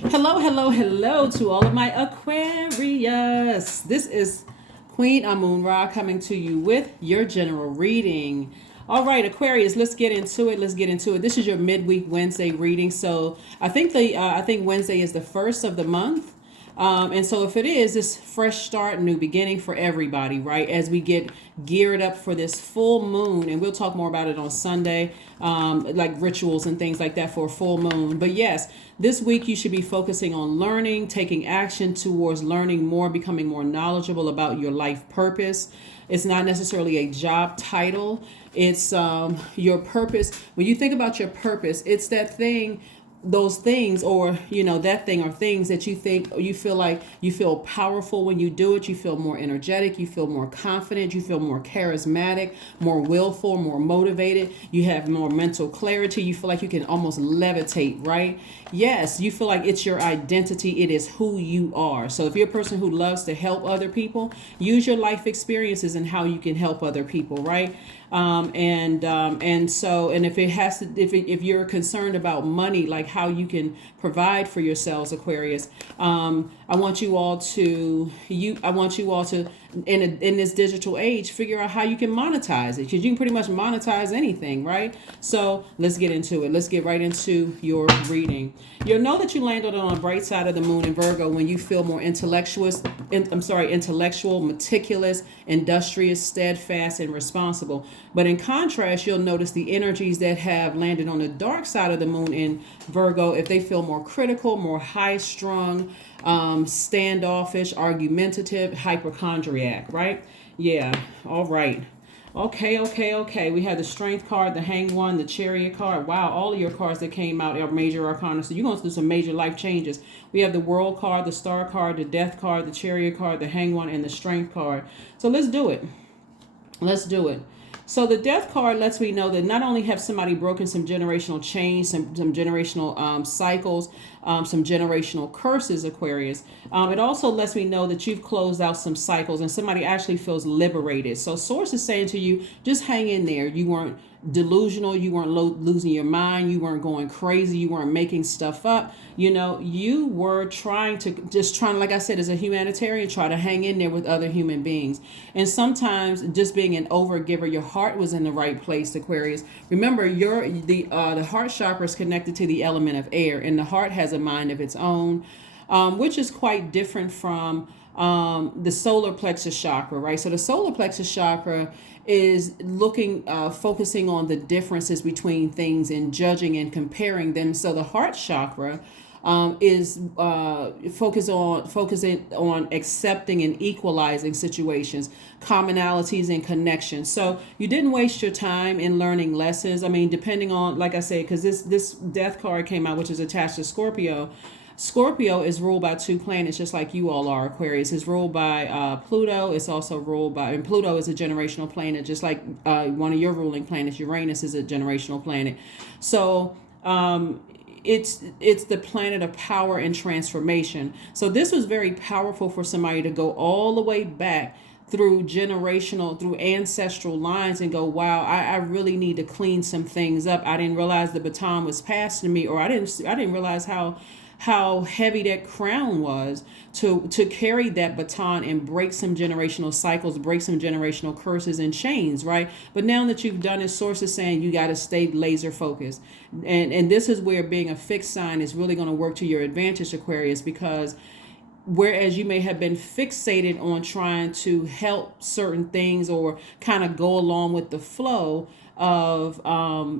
Hello, hello, hello to all of my Aquarius. This is Queen Amun Ra coming to you with your general reading. All right, Aquarius, let's get into it. Let's get into it. This is your midweek Wednesday reading. So I think Wednesday is the first of the month. And so, if it is, this fresh start, new beginning for everybody, right? As we get geared up for this full moon, and we'll talk more about it on Sunday, like rituals and things like that for a full moon. But yes, this week you should be focusing on learning, taking action towards learning more, becoming more knowledgeable about your life purpose. It's not necessarily a job title. It's your purpose. When you think about your purpose, it's that thing, those things, or that thing or things that you think, or you feel like you feel powerful when you do it. You feel more energetic, you feel more confident, you feel more charismatic, more willful, more motivated. You have more mental clarity. You feel like you can almost levitate, right? Yes, you feel like it's your identity. It is who you are. So if you're a person who loves to help other people, use your life experiences and how you can help other people, right? And if it has to, if you're concerned about money, like how you can provide for yourselves, Aquarius, I want you all to in this digital age figure out how you can monetize it, because you can pretty much monetize anything, right? So let's get into it. Let's get right into your reading. You'll know that you landed on a bright side of the moon in Virgo when you feel more intellectual, meticulous, industrious, steadfast, and responsible. But in contrast, you'll notice the energies that have landed on the dark side of the moon in Virgo, if they feel more critical, more high strung, standoffish, argumentative, hypochondriac, right? Yeah, all right. Okay. We have the Strength card, the Hanged One, the Chariot card. Wow, all of your cards that came out are major arcana. So you're going through some major life changes. We have the World card, the Star card, the Death card, the Chariot card, the Hanged One, and the Strength card. So let's do it. Let's do it. So the Death card lets me know that not only have somebody broken some generational chains, some generational cycles, some generational curses, Aquarius. It also lets me know that you've closed out some cycles and somebody actually feels liberated. So Source is saying to you, just hang in there. You weren't delusional. You weren't losing your mind. You weren't going crazy. You weren't making stuff up. You were trying, like I said, as a humanitarian, try to hang in there with other human beings. And sometimes just being an overgiver, your heart was in the right place, Aquarius. Remember, the heart chakra is connected to the element of air, and the heart has a mind of its own, which is quite different from the solar plexus chakra, right? So the solar plexus chakra is focusing on the differences between things and judging and comparing them. So the heart chakra is focusing on accepting and equalizing situations, commonalities, and connections. So you didn't waste your time in learning lessons. I mean, depending on, like I said, because this Death card came out, which is attached to Scorpio. Scorpio is ruled by two planets, just like you all are. Aquarius is ruled by Pluto. It's also ruled by, and Pluto is a generational planet, just like one of your ruling planets, Uranus, is a generational planet. So it's the planet of power and transformation. So this was very powerful for somebody to go all the way back through ancestral lines and go, wow, I really need to clean some things up. I didn't realize the baton was passed to me, or I didn't realize how heavy that crown was to carry that baton and break some generational cycles, break some generational curses and chains, right? But now that you've done it, Source is saying you got to stay laser focused. And this is where being a fixed sign is really going to work to your advantage, Aquarius, because whereas you may have been fixated on trying to help certain things or kind of go along with the flow of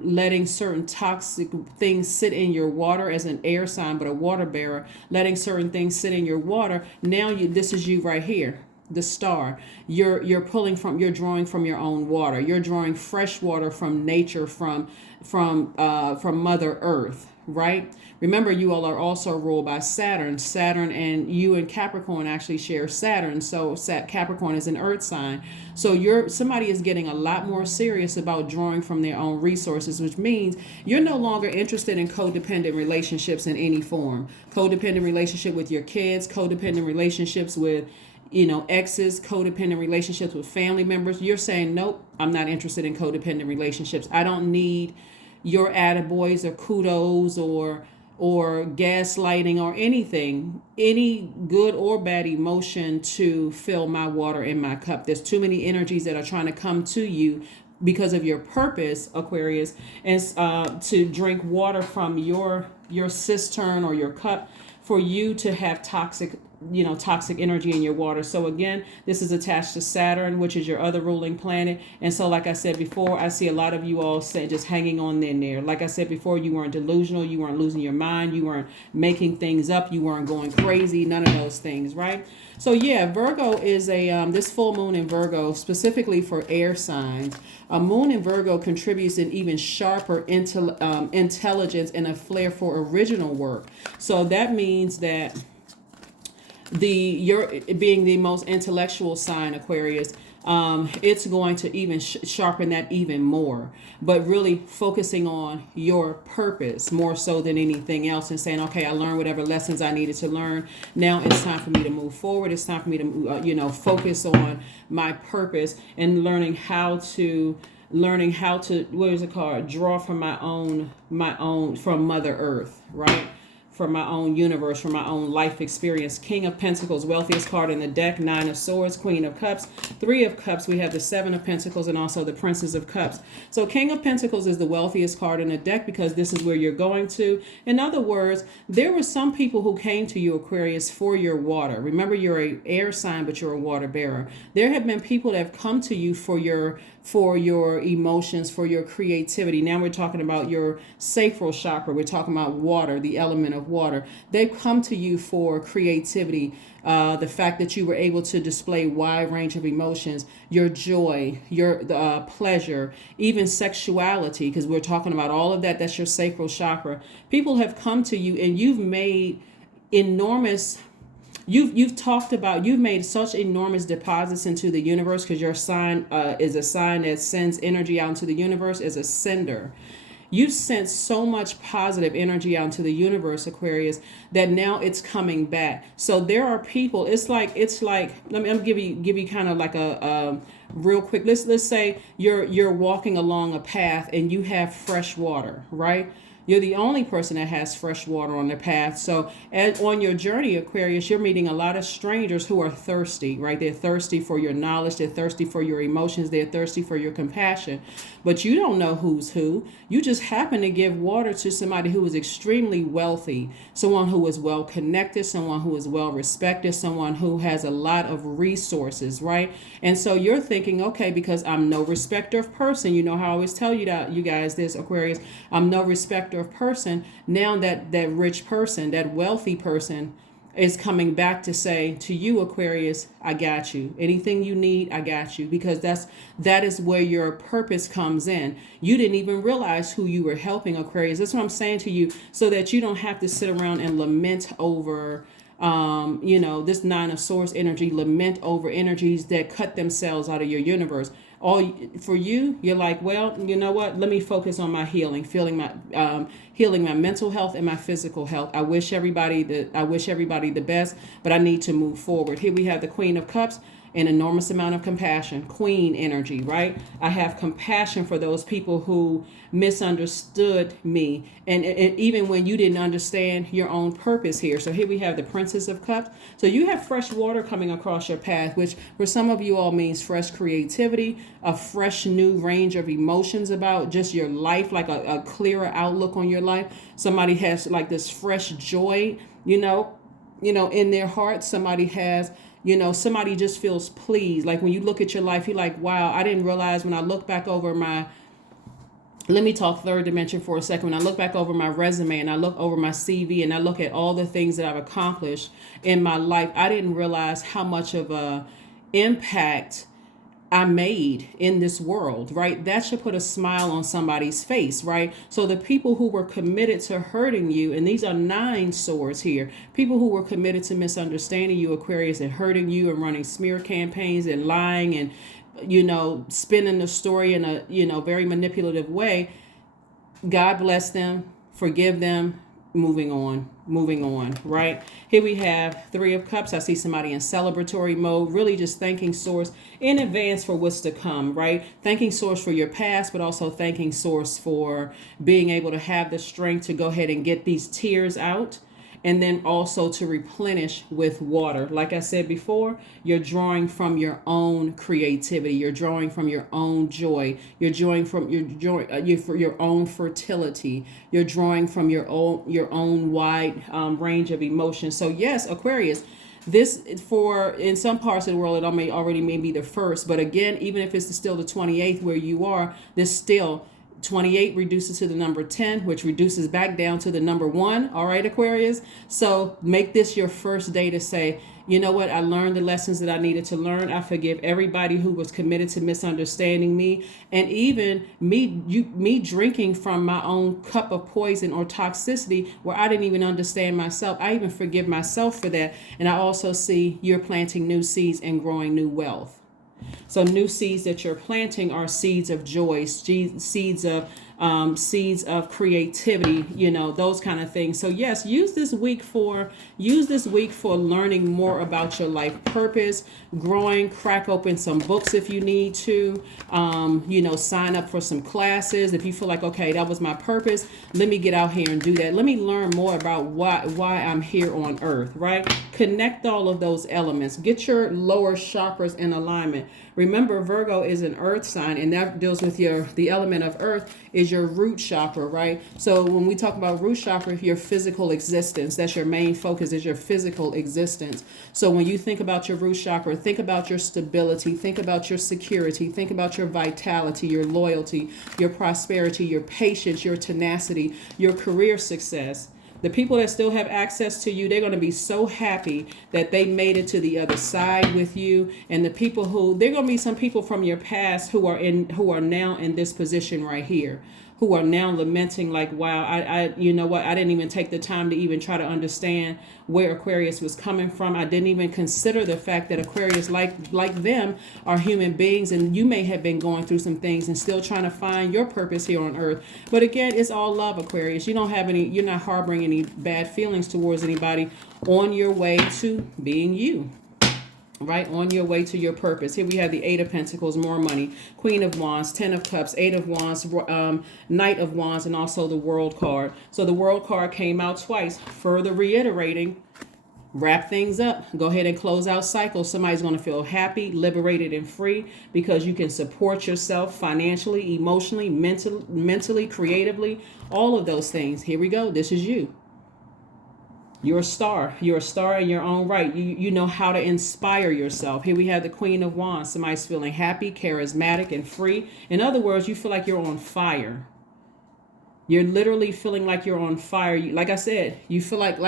letting certain toxic things sit in your water as an air sign, but a water bearer, letting certain things sit in your water. Now this is you right here, the star. You're drawing from your own water. You're drawing fresh water from nature, from Mother Earth, right? Remember, you all are also ruled by Saturn. Saturn and you and Capricorn actually share Saturn. So Capricorn is an earth sign. So somebody is getting a lot more serious about drawing from their own resources, which means you're no longer interested in codependent relationships in any form. Codependent relationship with your kids, codependent relationships with exes, codependent relationships with family members. You're saying, nope, I'm not interested in codependent relationships. I don't need your attaboys or kudos or or gaslighting or anything, any good or bad emotion to fill my water in my cup. There's too many energies that are trying to come to you because of your purpose, Aquarius, and to drink water from your cistern or your cup, for you to have toxic energy in your water. So again, this is attached to Saturn, which is your other ruling planet. And so, like I said before, I see a lot of you all just hanging on in there. Like I said before, you weren't delusional, you weren't losing your mind, you weren't making things up, you weren't going crazy, none of those things, right? So yeah, Virgo is this full moon in Virgo, specifically for air signs. A moon in Virgo contributes an even sharper intelligence and a flair for original work. So that means that you're being the most intellectual sign, Aquarius, it's going to even sharpen that even more, but really focusing on your purpose more so than anything else, and saying, okay, I learned whatever lessons I needed to learn. Now it's time for me to move forward. It's time for me to focus on my purpose and learning how to what is it called, draw from my own from Mother Earth, right? From my own universe, from my own life experience. King of Pentacles, wealthiest card in the deck. 9 of Swords, Queen of Cups, 3 of Cups. We have the 7 of Pentacles and also the Princess of Cups. So King of Pentacles is the wealthiest card in the deck because this is where you're going to. In other words, there were some people who came to you, Aquarius, for your water. Remember, you're a air sign, but you're a water bearer. There have been people that have come to you for your emotions, for your creativity. Now we're talking about your sacral chakra. We're talking about water, the element of water. They've come to you for creativity, the fact that you were able to display wide range of emotions, your joy, your pleasure, even sexuality, because we're talking about all of that. That's your sacral chakra. People have come to you and you've made enormous you've made such enormous deposits into the universe, because your sign is a sign that sends energy out into the universe as a sender. You've sent so much positive energy out into the universe, Aquarius, that now it's coming back. So there are people, it's like let me give you kind of like a real quick, let's say you're walking along a path and you have fresh water, right? You're the only person that has fresh water on their path. So on your journey, Aquarius, you're meeting a lot of strangers who are thirsty, right? They're thirsty for your knowledge. They're thirsty for your emotions. They're thirsty for your compassion. But you don't know who's who. You just happen to give water to somebody who is extremely wealthy, someone who is well connected, someone who is well respected, someone who has a lot of resources, right? And so you're thinking, okay, because I'm no respecter of person. You know how I always tell you that, you guys, this, Aquarius, I'm no respecter of person. Now that rich person, that wealthy person is coming back to say to you, Aquarius, I got you. Anything you need, I got you. Because that is where your purpose comes in. You didn't even realize who you were helping, Aquarius. That's what I'm saying to you, so that you don't have to sit around and lament over this 9 of Swords energy, lament over energies that cut themselves out of your universe. All for you, you're like, well, you know what? Let me focus on my healing, healing my mental health and my physical health. I wish everybody the best, but I need to move forward. Here we have the Queen of Cups, an enormous amount of compassion, Queen energy, right? I have compassion for those people who misunderstood me, and even when you didn't understand your own purpose here. So here we have the Princess of Cups. So you have fresh water coming across your path, which for some of you all means fresh creativity, a fresh new range of emotions about just your life, like a clearer outlook on your life. Somebody has like this fresh joy, in their heart. Somebody has, somebody just feels pleased. Like when you look at your life, you're like, wow, I didn't realize when I look back over let me talk third dimension for a second. When I look back over my resume and I look over my CV and I look at all the things that I've accomplished in my life, I didn't realize how much of a impact I made in this world, right? That should put a smile on somebody's face, right? So the people who were committed to hurting you, and these are 9 swords here, people who were committed to misunderstanding you, Aquarius, and hurting you and running smear campaigns and lying and spinning the story in a very manipulative way. God bless them, forgive them, moving on, right? Here we have Three of Cups. I see somebody in celebratory mode, really just thanking Source in advance for what's to come, right? Thanking Source for your past, but also thanking Source for being able to have the strength to go ahead and get these tears out, and then also to replenish with water. Like I said before, you're drawing from your own creativity, you're drawing from your own joy, you're drawing from your joy, for your own fertility, you're drawing from your own wide range of emotions. So yes, Aquarius, this, for in some parts of the world it may already may be the first, but again, even if it's still the 28th where you are, this still 28 reduces to the number 10, which reduces back down to the number 1. All right, Aquarius. So make this your first day to say, you know what? I learned the lessons that I needed to learn. I forgive everybody who was committed to misunderstanding me. And even me drinking from my own cup of poison or toxicity where I didn't even understand myself. I even forgive myself for that. And I also see you're planting new seeds and growing new wealth. So new seeds that you're planting are seeds of joy, seeds of creativity, those kind of things. So yes, use this week for learning more about your life purpose, growing, crack open some books if you need to, sign up for some classes. If you feel like, okay, that was my purpose, let me get out here and do that. Let me learn more about why I'm here on earth, right? Connect all of those elements. Get your lower chakras in alignment. Remember, Virgo is an earth sign, and that deals with the element of earth is your root chakra, right? So when we talk about root chakra, your physical existence, that's your main focus, is your physical existence. So when you think about your root chakra, think about your stability, think about your security, think about your vitality, your loyalty, your prosperity, your patience, your tenacity, your career success. The people that still have access to you, they're going to be so happy that they made it to the other side with you. And the people there are going to be some people from your past who are now in this position right here, who are now lamenting like, wow, I you know what? I didn't even take the time to even try to understand where Aquarius was coming from. I didn't even consider the fact that Aquarius, like them, are human beings, and you may have been going through some things and still trying to find your purpose here on earth. But again, it's all love, Aquarius. You're not harboring any bad feelings towards anybody, on your way to being you. Right, on your way to your purpose. Here we have the Eight of Pentacles, more money, Queen of Wands, Ten of Cups, Eight of Wands, Knight of Wands, and also the World card. So the World card came out twice, further reiterating, wrap things up, go ahead and close out cycles. Somebody's going to feel happy, liberated, and free because you can support yourself financially, emotionally, mentally, creatively, all of those things. Here we go. This is you. You're a star. You're a star in your own right. You know how to inspire yourself. Here we have the Queen of Wands. Somebody's feeling happy, charismatic, and free. In other words, you feel like you're on fire. You're literally feeling like you're on fire. Like I said, you feel like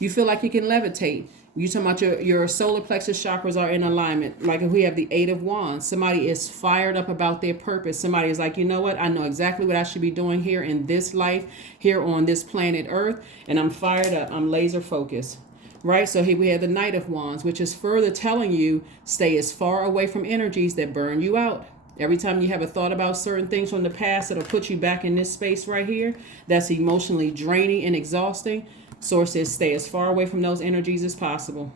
you feel like you can levitate. You talking about your solar plexus chakras are in alignment. Like if we have the Eight of Wands, somebody is fired up about their purpose. Somebody is like, you know what? I know exactly what I should be doing here in this life, here on this planet Earth, and I'm fired up. I'm laser focused. Right? So here we have the Knight of Wands, which is further telling you stay as far away from energies that burn you out. Every time you have a thought about certain things from the past that'll put you back in this space right here, that's emotionally draining and exhausting. Source says stay as far away from those energies as possible.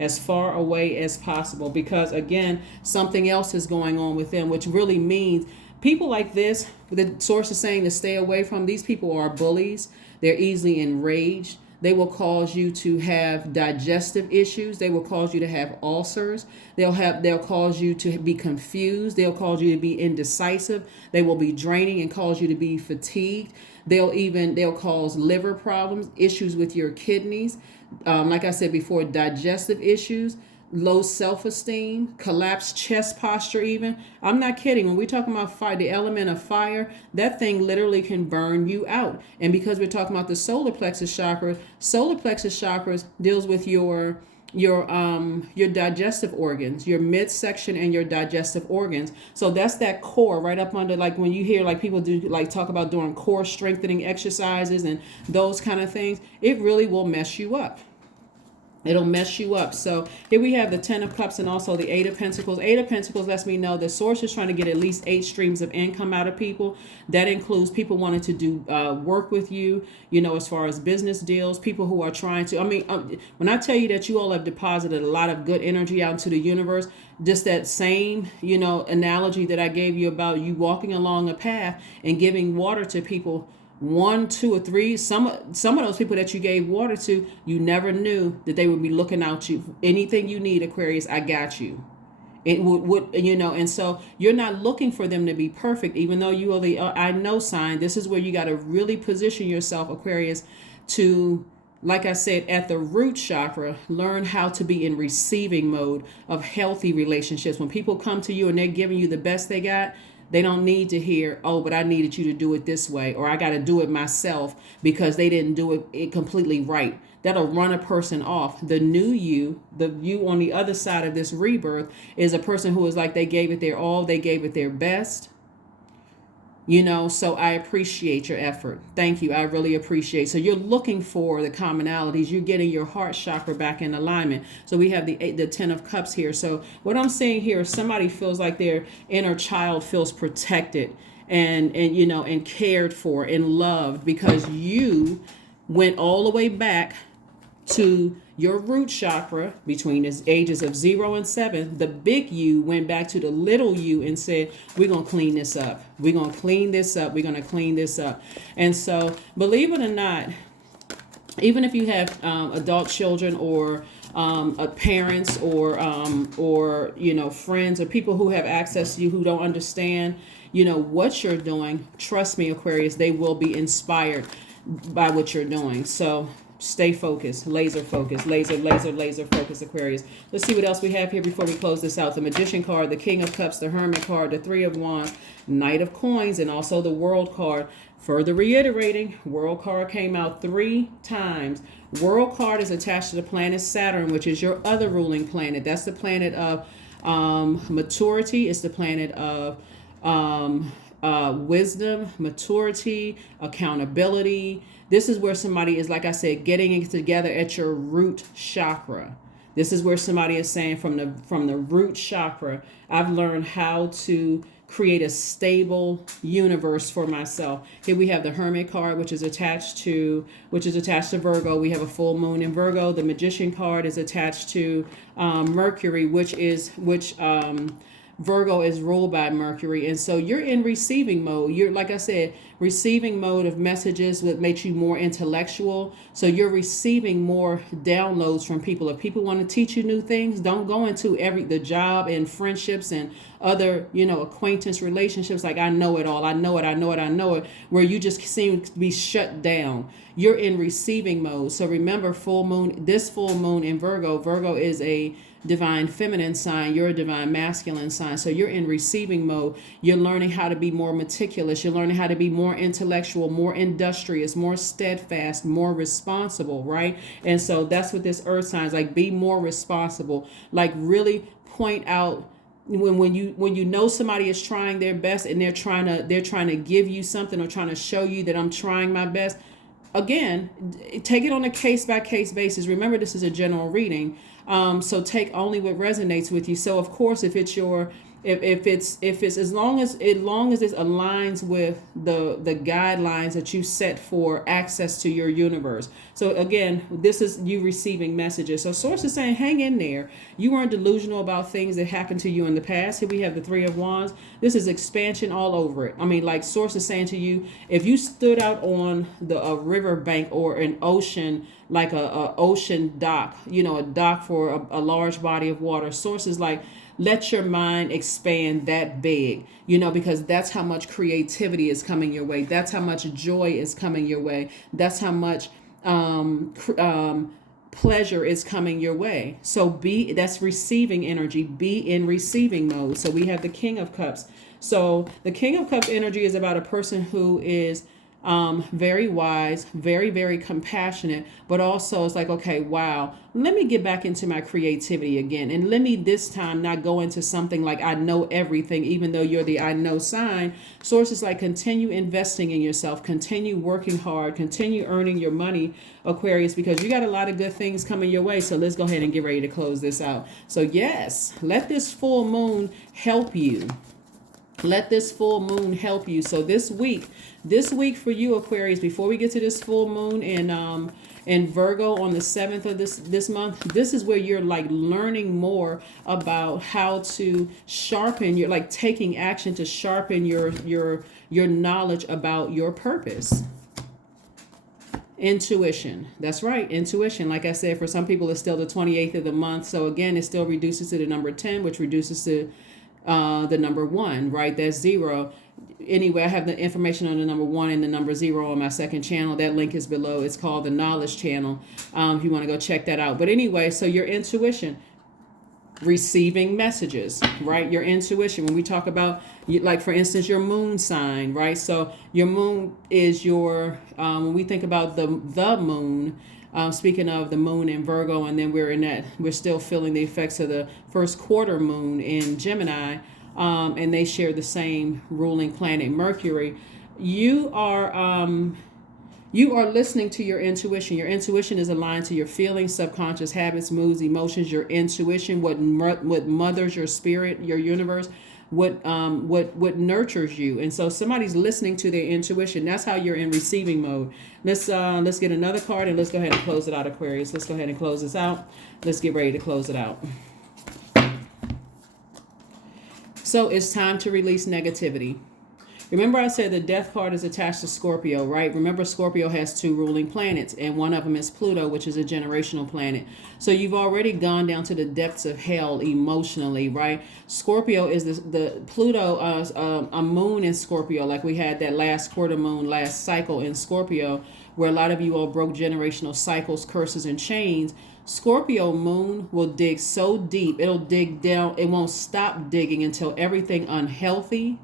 As far away as possible. Because again, something else is going on with them, which really means people like this, the source is saying to stay away from. These people are bullies. They're easily enraged. They will cause you to have digestive issues. They will cause you to have ulcers. They'll cause you to be confused. They'll cause you to be indecisive. They will be draining and cause you to be fatigued. They'll cause liver problems, issues with your kidneys. Like I said before, digestive issues, low self-esteem, collapsed chest posture even. I'm not kidding. When we're talking about fire, the element of fire, that thing literally can burn you out. And because we're talking about the solar plexus chakras deals with your digestive organs, your midsection and your digestive organs. So that's that core right up under, like when you hear like people do like talk about doing core strengthening exercises and those kind of things, it really will mess you up. It'll mess you up. So here we have the 10 of Cups and also the 8 of Pentacles. 8 of Pentacles lets me know the source is trying to get at least 8 streams of income out of people. That includes people wanting to do work with you, you know, as far as business deals, people who are trying to, when I tell you that you all have deposited a lot of good energy out into the universe, just that same, you know, analogy that I gave you about you walking along a path and giving water to people, 1, 2, or 3, some of those people that you gave water to, you never knew that they would be looking out you. Anything you need, Aquarius, I got you. It would, you know, and so you're not looking for them to be perfect, even though you are the I know sign. This is where you got to really position yourself, Aquarius, to, like I said, at the root chakra, learn how to be in receiving mode of healthy relationships. When people come to you and they're giving you the best they got, they don't need to hear, oh, but I needed you to do it this way, or I got to do it myself because they didn't do it completely right. That'll run a person off. The new you, the you on the other side of this rebirth, is a person who is like they gave it their all, they gave it their best. You know, so I appreciate your effort. Thank you. I really appreciate. So you're looking for the commonalities. You're getting your heart chakra back in alignment. So we have the 10 of Cups here. So what I'm saying here is somebody feels like their inner child feels protected and you know, and cared for and loved because you went all the way back to your root chakra between the ages of 0 and 7. The big you went back to the little you and said, we're going to clean this up. We're going to clean this up. We're going to clean this up. And so, believe it or not, even if you have adult children or parents or you know, friends or people who have access to you who don't understand, you know, what you're doing, trust me, Aquarius, they will be inspired by what you're doing. So stay focused, laser focused, laser focused, Aquarius. Let's see what else we have here before we close this out. The Magician card, the King of Cups, the Hermit card, the 3 of Wands, Knight of Coins, and also the World card. Further reiterating, World card came out 3 times. World card is attached to the planet Saturn, which is your other ruling planet. That's the planet of maturity. It's the planet of wisdom, maturity, accountability. This is where somebody is, like I said, getting it together at your root chakra. This is where somebody is saying from the root chakra, I've learned how to create a stable universe for myself. Here we have the Hermit card, which is attached to Virgo. We have a full moon in Virgo. The Magician card is attached to Mercury, which Virgo is ruled by Mercury. And so you're in receiving mode. You're, like I said, receiving mode of messages that makes you more intellectual. So you're receiving more downloads from people. If people want to teach you new things, don't go into the job and friendships and other, you know, acquaintance relationships like I know it all, I know it, where you just seem to be shut down. You're in receiving mode. So remember, this full moon in Virgo. Virgo is a divine feminine sign. You're a divine masculine sign. So you're in receiving mode. You're learning how to be more meticulous. You're learning how to be more intellectual, more industrious, more steadfast, more responsible, right? And so that's what this earth sign is like. Be more responsible. Like really point out when you know somebody is trying their best and they're trying to give you something or trying to show you that I'm trying my best. Again, take it on a case-by-case basis. Remember, this is a general reading, so take only what resonates with you. So, of course, if it's as long as it aligns with the guidelines that you set for access to your universe. So again, this is you receiving messages. So Source is saying, hang in there. You weren't delusional about things that happened to you in the past. Here we have the 3 of Wands. This is expansion all over it. I mean, like Source is saying to you, if you stood out on a river bank or an ocean, like a ocean dock, you know, a dock for a large body of water, Source is like, let your mind expand that big, you know, because that's how much creativity is coming your way. That's how much joy is coming your way. That's how much pleasure is coming your way. So that's receiving energy. Be in receiving mode. So we have the King of Cups. So the King of Cups energy is about a person who is very wise, very, very compassionate, but also it's like, okay, wow, let me get back into my creativity again. And let me this time not go into something like I know everything, even though you're the I know sign. Sources like continue investing in yourself, continue working hard, continue earning your money, Aquarius, because you got a lot of good things coming your way. So let's go ahead and get ready to close this out. So yes, let this full moon help you. Let this full moon help you. So this week for you, Aquarius, before we get to this full moon in Virgo on the 7th of this month, this is where you're like learning more about how to sharpen your, like taking action to sharpen your knowledge about your purpose. Intuition. That's right. Intuition. Like I said, for some people, it's still the 28th of the month. So again, it still reduces to the number 10, which reduces to the number 1, right? That's 0. Anyway, I have the information on the number 1 and the number 0 on my second channel. That link is below. It's called the Knowledge Channel. If you want to go check that out. But anyway, so your intuition, receiving messages, right? Your intuition. When we talk about, like for instance, your moon sign, right? So your moon is your, when we think about the moon, speaking of the moon in Virgo, and then we're still feeling the effects of the first quarter moon in Gemini, and they share the same ruling planet, Mercury. You are listening to your intuition. Your intuition is aligned to your feelings, subconscious habits, moods, emotions. Your intuition, what mothers your spirit, your universe, what nurtures you. And so somebody's listening to their intuition. That's how you're in receiving mode. Let's get another card and let's go ahead and close it out, Aquarius. Let's go ahead and close this out. Let's get ready to close it out. So it's time to release negativity. Remember I said the death card is attached to Scorpio, right? Remember Scorpio has 2 ruling planets, and one of them is Pluto, which is a generational planet. So you've already gone down to the depths of hell emotionally, right? Scorpio is the Pluto, a moon in Scorpio, like we had that last quarter moon, last cycle in Scorpio, where a lot of you all broke generational cycles, curses, and chains. Scorpio moon will dig so deep, it'll dig down, it won't stop digging until everything unhealthy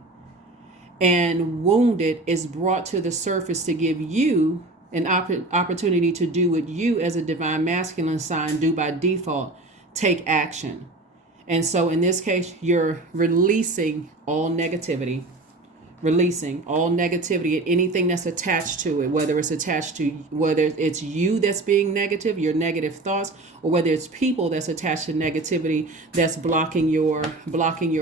and wounded is brought to the surface to give you an opportunity to do what you as a divine masculine sign do by default, take action. And so in this case, you're releasing all negativity, and anything that's attached to it, whether it's you that's being negative, your negative thoughts, or whether it's people that's attached to negativity that's blocking your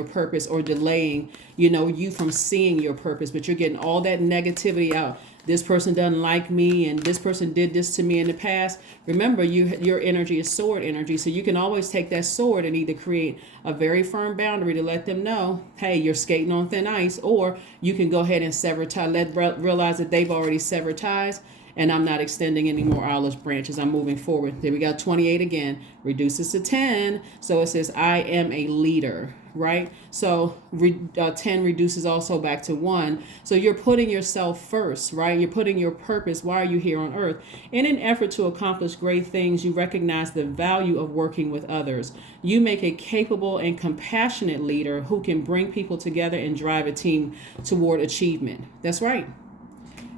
purpose or delaying, you from seeing your purpose. But you're getting all that negativity out. This person doesn't like me, and this person did this to me in the past. Remember, your energy is sword energy, so you can always take that sword and either create a very firm boundary to let them know, hey, you're skating on thin ice, or you can go ahead and sever ties, realize that they've already severed ties, and I'm not extending any more olive branches. I'm moving forward. There we got 28 again, reduces to 10. So it says, I am a leader, right? So 10 reduces also back to 1. So you're putting yourself first, right? You're putting your purpose. Why are you here on earth? In an effort to accomplish great things, you recognize the value of working with others. You make a capable and compassionate leader who can bring people together and drive a team toward achievement. That's right.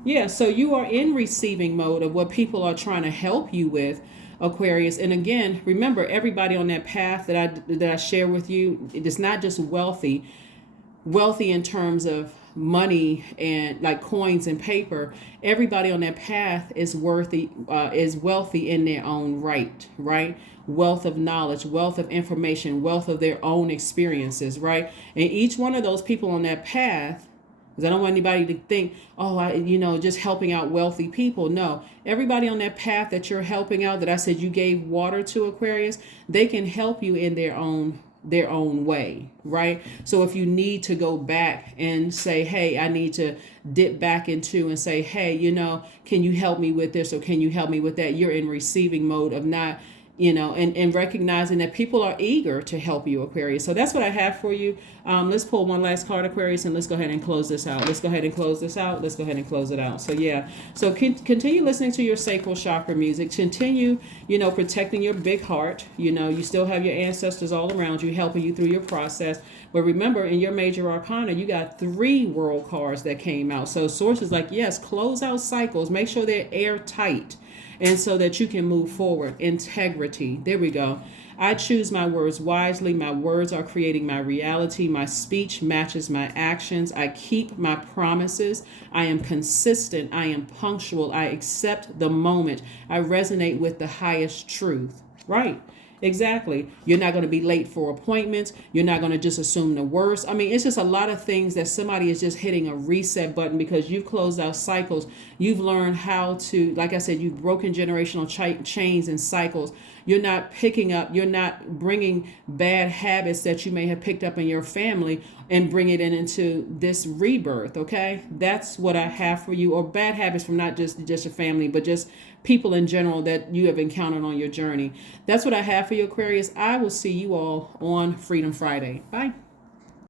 Yeah, so you are in receiving mode of what people are trying to help you with, Aquarius. And again, remember, everybody on that path that I share with you, it is not just wealthy in terms of money and like coins and paper. Everybody on that path is wealthy in their own right? Wealth of knowledge, wealth of information, wealth of their own experiences, right? And each one of those people on that path, because I don't want anybody to think, just helping out wealthy people. No, everybody on that path that you're helping out, that I said you gave water to, Aquarius, they can help you in their own way, right? So if you need to go back and say, hey, I need to dip back into and say, hey, can you help me with this, or can you help me with that? You're in receiving mode of not and recognizing that people are eager to help you, Aquarius. So that's what I have for you. Let's pull one last card, Aquarius, and let's go ahead and close this out. Let's go ahead and close this out. Let's go ahead and close it out. So yeah, so continue listening to your sacral chakra music. Continue, protecting your big heart. You still have your ancestors all around you, helping you through your process. But remember, in your major arcana, you got 3 world cards that came out. So sources like, yes, close out cycles. Make sure they're airtight. And so that you can move forward. Integrity. There we go. I choose my words wisely. My words are creating my reality. My speech matches my actions. I keep my promises. I am consistent. I am punctual. I accept the moment. I resonate with the highest truth. Right. Exactly. You're not going to be late for appointments. You're not going to just assume the worst. I mean, it's just a lot of things that somebody is just hitting a reset button because you've closed out cycles. You've learned how to, like I said, you've broken generational chains and cycles. You're not picking up, you're not bringing bad habits that you may have picked up in your family and bring it into this rebirth, okay? That's what I have for you, or bad habits from not just your family, but just people in general that you have encountered on your journey. That's what I have for you, Aquarius. I will see you all on Freedom Friday. Bye.